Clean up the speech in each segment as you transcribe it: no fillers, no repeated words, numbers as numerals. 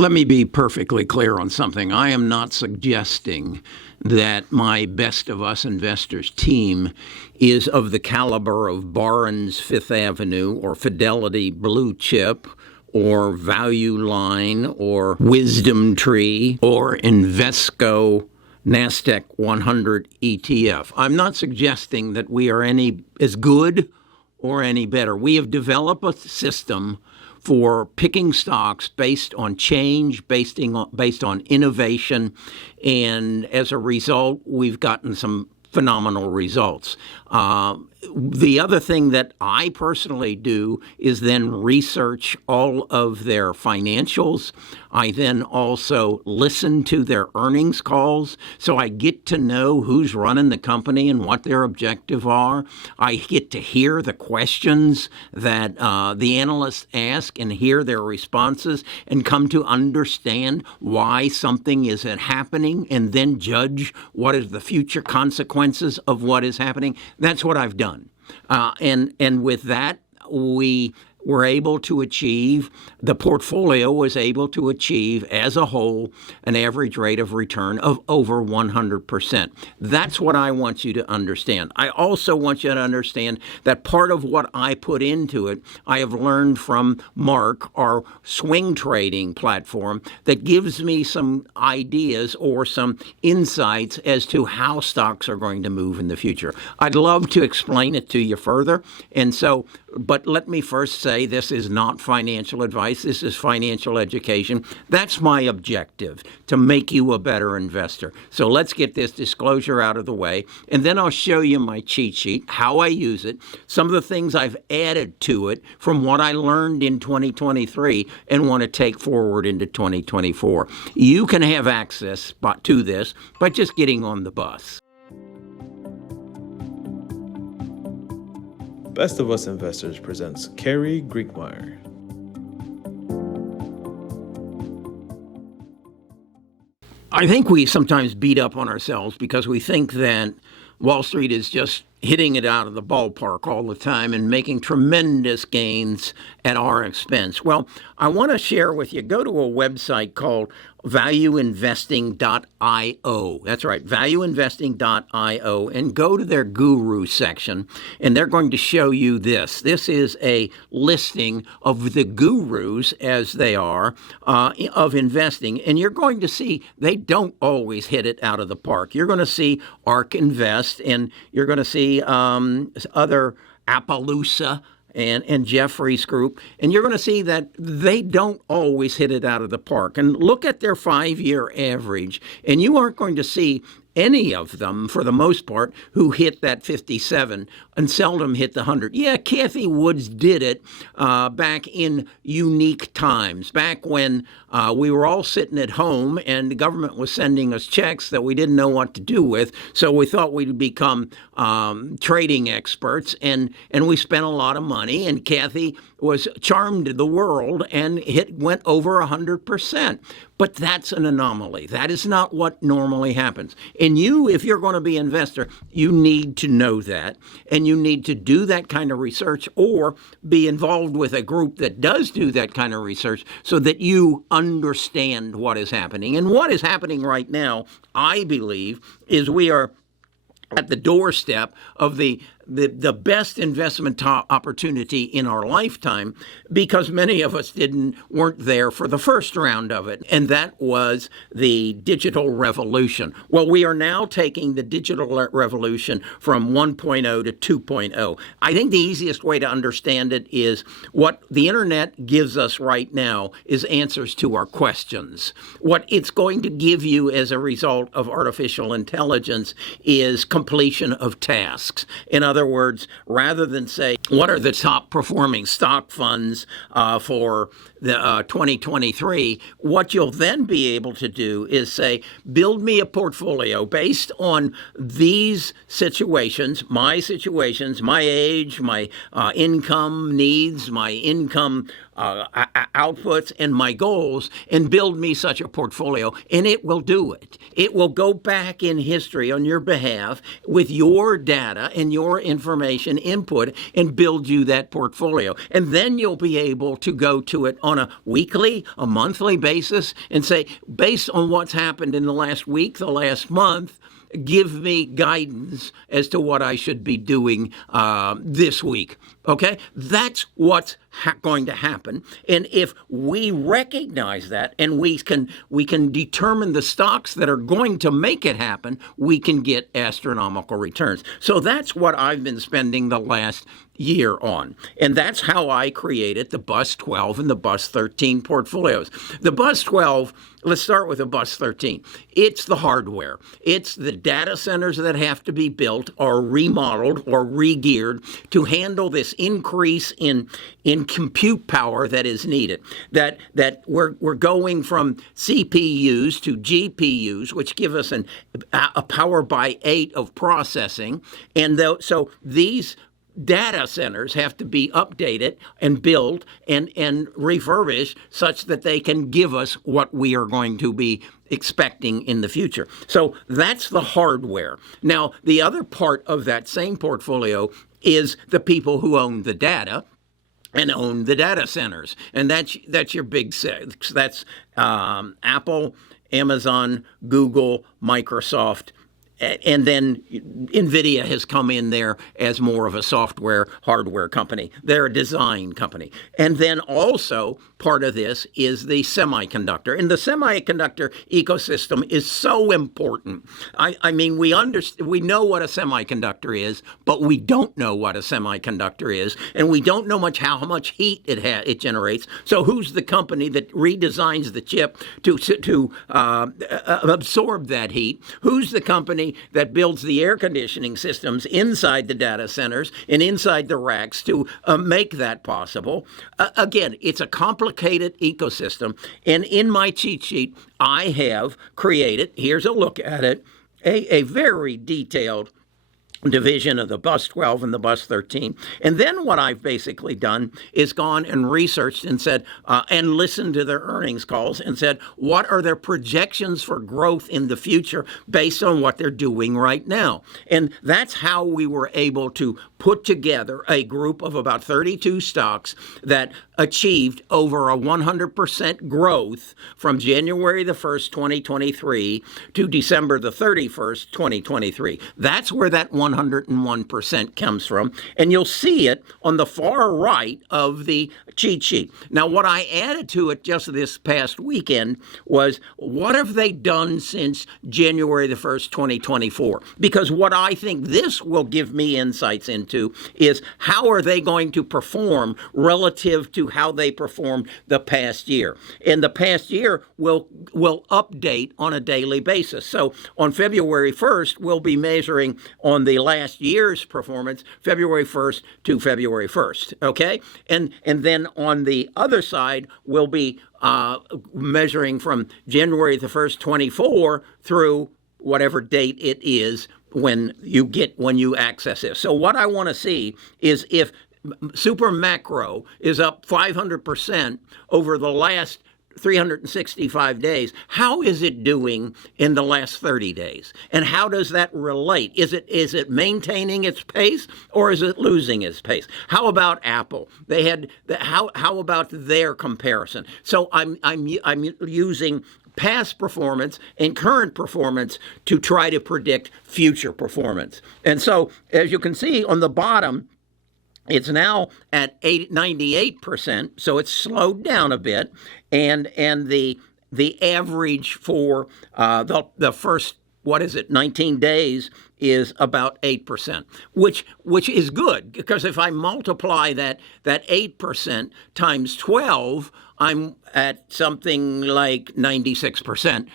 Let me be perfectly clear on something. I am not suggesting that my Best of Us Investors team is of the caliber of Barron's Fifth Avenue or Fidelity Blue Chip or Value Line or Wisdom Tree or Invesco NASDAQ 100 ETF. I'm not suggesting that we are any as good or any better. We have developed a system for picking stocks based on change, based on innovation, and as a result, we've gotten some phenomenal results. The other thing that I personally do is then research all of their financials. I then also listen to their earnings calls, so I get to know who's running the company and what their objectives are. I get to hear the questions that the analysts ask and hear their responses and come to understand why something is happening and then judge what is the future consequences of what is happening. That's what I've done. And with that, we were able to achieve, the portfolio was able to achieve as a whole an average rate of return of over 100%. That's what I want you to understand. I also want you to understand that part of what I put into it, I have learned from Mark, our swing trading platform, that gives me some ideas or some insights as to how stocks are going to move in the future. I'd love to explain it to you further. And so, but let me first say this is not financial advice. This is financial education. That's my objective, to make you a better investor. So let's get this disclosure out of the way, and then I'll show you my cheat sheet, how I use it, some of the things I've added to it from what I learned in 2023 and want to take forward into 2024. You can have access to this by just getting on the bus. Best of Us Investors presents Kerry Griegmeyer. I think we sometimes beat up on ourselves because we think that Wall Street is just hitting it out of the ballpark all the time and making tremendous gains at our expense. Well, I want to share with you, go to a website called valueinvesting.io. That's right, valueinvesting.io, and go to their guru section, and they're going to show you this. This is a listing of the gurus, as they are, of investing, and you're going to see they don't always hit it out of the park. You're going to see ARK Invest, and you're going to see other Appaloosa and Jeffries Group, and you're going to see that they don't always hit it out of the park. And look at their 5-year average, and you aren't going to see any of them, for the most part, who hit that 57 and seldom hit the 100. Yeah, Cathie Woods did it back in unique times, back when we were all sitting at home and the government was sending us checks that we didn't know what to do with. So we thought we'd become trading experts, and we spent a lot of money, and Cathie was charmed the world and went over 100%. But that's an anomaly. That is not what normally happens. And you, if you're going to be an investor, you need to know that. And you need to do that kind of research or be involved with a group that does do that kind of research so that you understand what is happening. And what is happening right now, I believe, is we are at the doorstep of the best investment opportunity in our lifetime, because many of us weren't there for the first round of it, and that was the digital revolution. Well, we are now taking the digital revolution from 1.0 to 2.0. I think the easiest way to understand it is what the internet gives us right now is answers to our questions. What it's going to give you as a result of artificial intelligence is completion of tasks. In other words, rather than say, what are the top performing stock funds for the 2023, what you'll then be able to do is say, build me a portfolio based on these situations, my age, my income needs, my income outputs and my goals and build me such a portfolio, and it will do it. It will go back in history on your behalf with your data and your information input and build you that portfolio. And then you'll be able to go to it on a weekly, a monthly basis and say, based on what's happened in the last week, the last month, give me guidance as to what I should be doing this week. Okay, that's what's going to happen. And if we recognize that and we can determine the stocks that are going to make it happen, we can get astronomical returns. So that's what I've been spending the last year on. And that's how I created the Bus 12 and the Bus 13 portfolios. The Bus 12, let's start with the Bus 13. It's the hardware. It's the data centers that have to be built or remodeled or re-geared to handle this increase in compute power that is needed. That we're going from CPUs to GPUs, which give us a power by 8 of processing. And so these data centers have to be updated and built and refurbished such that they can give us what we are going to be expecting in the future. So that's the hardware. Now, the other part of that same portfolio is the people who own the data and own the data centers. And that's your big six. That's Apple, Amazon, Google, Microsoft, and then NVIDIA has come in there as more of a software, hardware company. They're a design company. And then also part of this is the semiconductor. And the semiconductor ecosystem is so important. I mean, we know what a semiconductor is, but we don't know what a semiconductor is. And we don't know how much heat it generates. So who's the company that redesigns the chip to absorb that heat? Who's the company that builds the air conditioning systems inside the data centers and inside the racks to make that possible? Again, it's a complicated ecosystem. And in my cheat sheet, I have created, here's a look at it, a very detailed division of the Bus 12 and the Bus 13. And then what I've basically done is gone and researched and said, and listened to their earnings calls and said, what are their projections for growth in the future based on what they're doing right now? And that's how we were able to put together a group of about 32 stocks that achieved over a 100% growth from January the 1st, 2023 to December the 31st, 2023. That's where that 101% comes from. And you'll see it on the far right of the cheat sheet. Now, what I added to it just this past weekend was, what have they done since January the 1st, 2024? Because what I think this will give me insights into is how are they going to perform relative to how they performed the past year. And the past year will update on a daily basis. So on February 1st, we'll be measuring on the last year's performance, February 1st to February 1st, okay? And then on the other side, we'll be measuring from January the 1st, 24 through whatever date it is when you access it. So what I want to see is if Super Macro is up 500% over the last 365 days, how is it doing in the last 30 days? And how does that relate? Is it maintaining its pace or is it losing its pace? How about Apple? How about their comparison? So I'm using past performance and current performance to try to predict future performance. And so, as you can see on the bottom, it's now at 98%, so it's slowed down a bit, and the average for the first 19 days is about 8%, which is good, because if I multiply that 8% times 12, I'm at something like 96%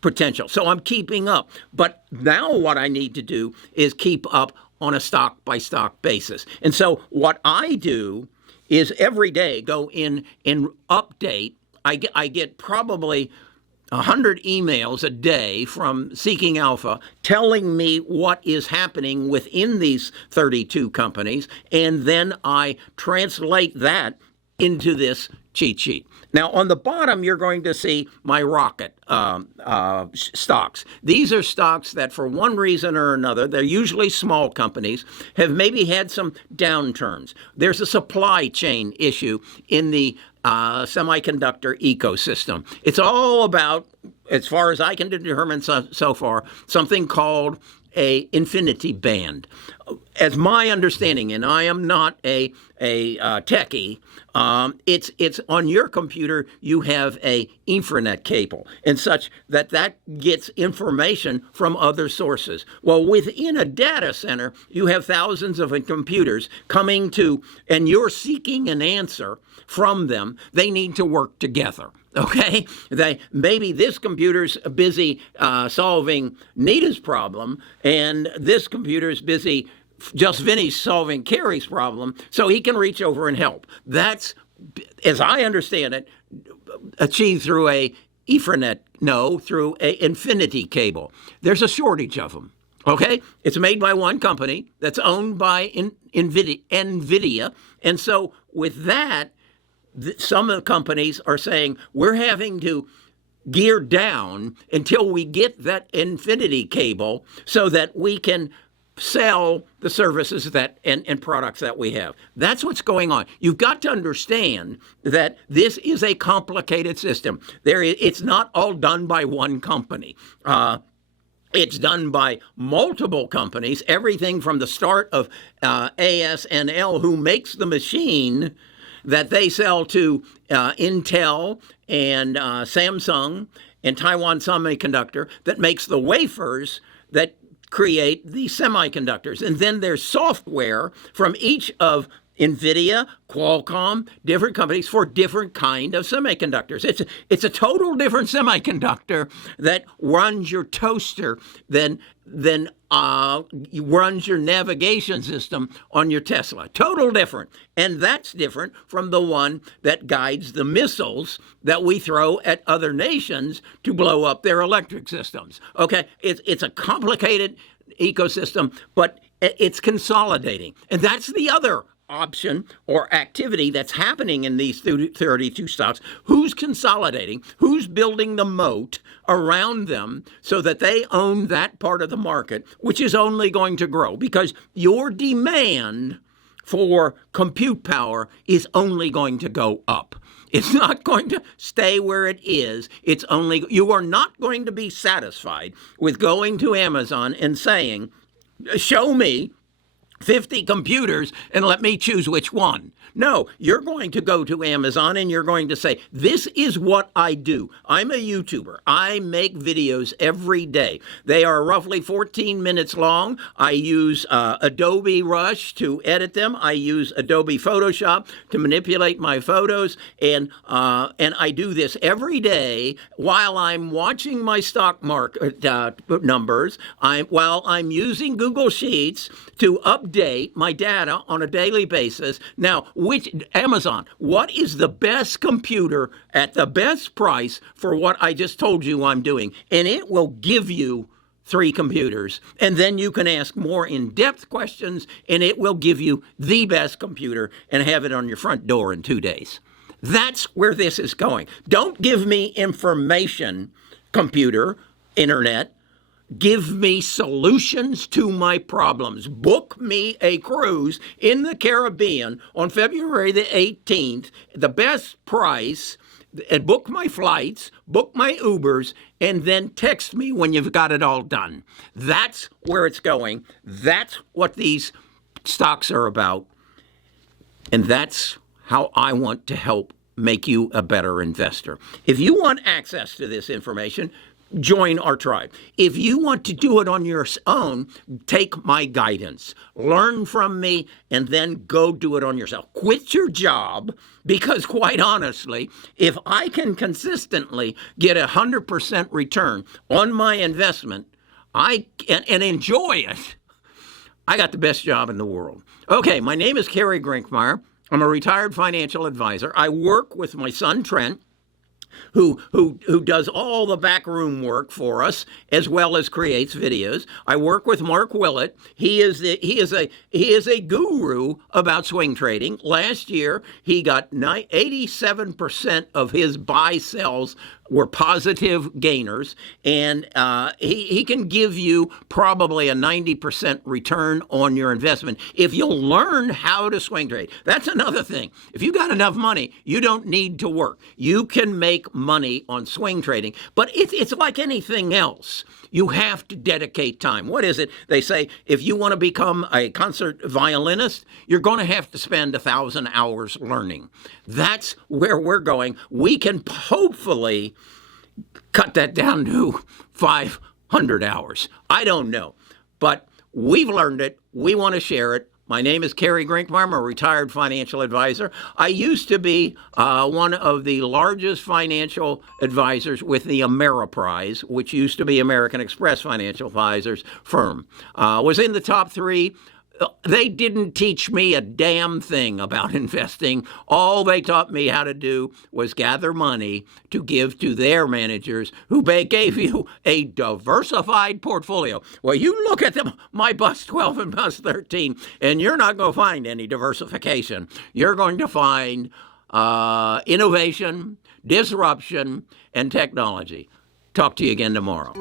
potential. So I'm keeping up. But now what I need to do is keep up on a stock-by-stock basis. And so what I do is every day go in and update. I get probably 100 emails a day from Seeking Alpha telling me what is happening within these 32 companies, and then I translate that into this cheat sheet. Now, on the bottom, you're going to see my rocket stocks. These are stocks that, for one reason or another, they're usually small companies, have maybe had some downturns. There's a supply chain issue in the semiconductor ecosystem. It's all about, as far as I can determine so far, something called a infinity band. As my understanding, and I am not a techie, it's on your computer you have a Ethernet cable and such that gets information from other sources. Well, within a data center, you have thousands of computers coming to, and you're seeking an answer from them. They need to work together. Okay, maybe this computer's busy solving Nita's problem, and this computer's busy just finished solving Kerry's problem, so he can reach over and help. That's, as I understand it, achieved through a Ethernet, through a infinity cable. There's a shortage of them. Okay, it's made by one company that's owned by NVIDIA, and so with that, some of the companies are saying we're having to gear down until we get that infinity cable so that we can sell the services that and products that we have. That's what's going on. You've got to understand that this is a complicated system. It's not all done by one company. It's done by multiple companies, everything from the start of ASML, who makes the machine that they sell to Intel and Samsung and Taiwan Semiconductor, that makes the wafers that create the semiconductors. And then there's software from each of NVIDIA, Qualcomm, different companies for different kind of semiconductors. It's a total different semiconductor that runs your toaster than runs your navigation system on your Tesla. Total different. And that's different from the one that guides the missiles that we throw at other nations to blow up their electric systems. Okay, it's a complicated ecosystem, but it's consolidating. And that's the other option or activity that's happening in these 32 stocks. Who's consolidating? Who's building the moat around them so that they own that part of the market, which is only going to grow because your demand for compute power is only going to go up. It's not going to stay where it is. You are not going to be satisfied with going to Amazon and saying, show me 50 computers and let me choose which one. No, you're going to go to Amazon and you're going to say, this is what I do. I'm a YouTuber. I make videos every day. They are roughly 14 minutes long. I use Adobe Rush to edit them. I use Adobe Photoshop to manipulate my photos. And I do this every day while I'm watching my stock market numbers, while I'm using Google Sheets to update my data on a daily basis. Now, Amazon, what is the best computer at the best price for what I just told you I'm doing? And it will give you 3 computers. And then you can ask more in-depth questions, and it will give you the best computer and have it on your front door in 2 days. That's where this is going. Don't give me information, computer, internet. Give me solutions to my problems. Book me a cruise in the Caribbean on February the 18th, the best price, and book my flights, book my Ubers, and then text me when you've got it all done. That's where it's going. That's what these stocks are about. And that's how I want to help make you a better investor. If you want access to this information, join our tribe. If you want to do it on your own, take my guidance. Learn from me and then go do it on yourself. Quit your job because, quite honestly, if I can consistently get 100% return on my investment and enjoy it, I got the best job in the world. Okay, my name is Kerry Grinkmeyer. I'm a retired financial advisor. I work with my son, Trent, who does all the backroom work for us as well as creates videos. I work with Mark Willett. He is a guru about swing trading. Last year, he got 87% of his buy sells were positive gainers, and he can give you probably a 90% return on your investment if you'll learn how to swing trade. That's another thing. If you got enough money, you don't need to work. You can make money on swing trading, but it's like anything else. You have to dedicate time. What is it? They say if you want to become a concert violinist, you're going to have to spend 1,000 hours learning. That's where we're going. We can hopefully cut that down to 500 hours. I don't know, but we've learned it. We want to share it. My name is Kerry Grinkmeyer. I'm a retired financial advisor. I used to be one of the largest financial advisors with the Ameriprise, which used to be American Express Financial Advisors firm. Was in the top 3. They didn't teach me a damn thing about investing. All they taught me how to do was gather money to give to their managers who gave you a diversified portfolio. Well, you look at them, my bus 12 and bus 13, and you're not going to find any diversification. You're going to find innovation, disruption, and technology. Talk to you again tomorrow.